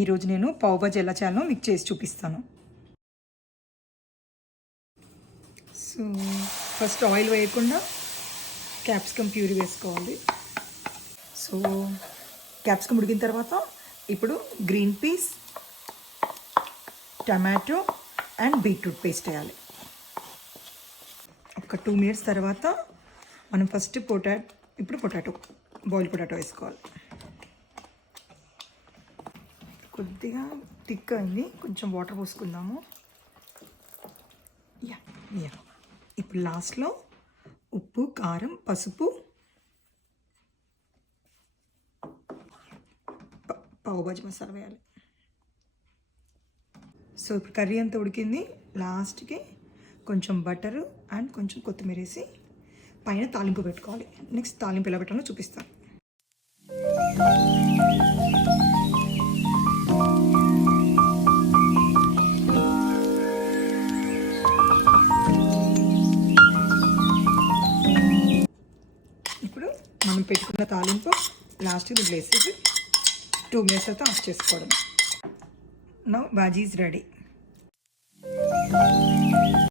ఈరోజు నేను పావ్ బాజీ ఎలా చేయాలో మీకు చేసి చూపిస్తాను. సో ఫస్ట్ ఆయిల్ వేయకుండా క్యాప్సికమ్ ప్యూరీ వేసుకోవాలి. సో క్యాప్సికమ్ ఉడికిన తర్వాత ఇప్పుడు green peas, tomato and beetroot paste వేయాలి. ఒక 2 minutes తర్వాత మనం ఫస్ట్ పొటాటో బాయిల్ పొటాటో వేసుకోవాలి. కొద్దిగా థిక్ అయింది, కొంచెం వాటర్ పోసుకుందాము. యా ఇప్పుడు లాస్ట్లో ఉప్పు, కారం, పసుపు, పావు భాజీ మసాలా వేయాలి. సో ఇప్పుడు కర్రీ అంతా ఉడికింది. లాస్ట్కి కొంచెం బటరు అండ్ కొంచెం కొత్తిమీర వేసి పైన తాలింపు పెట్టుకోవాలి. నెక్స్ట్ తాలింపు ఎలా పెట్టాలో చూపిస్తాను. ఇప్పుడు మనం పెట్టుకున్న తాలింపు లాస్ట్కి దీంట్లో వేసేసి 2 minutes అయితే ఆఫ్ చేసుకోవడం. Now bhaji is ready.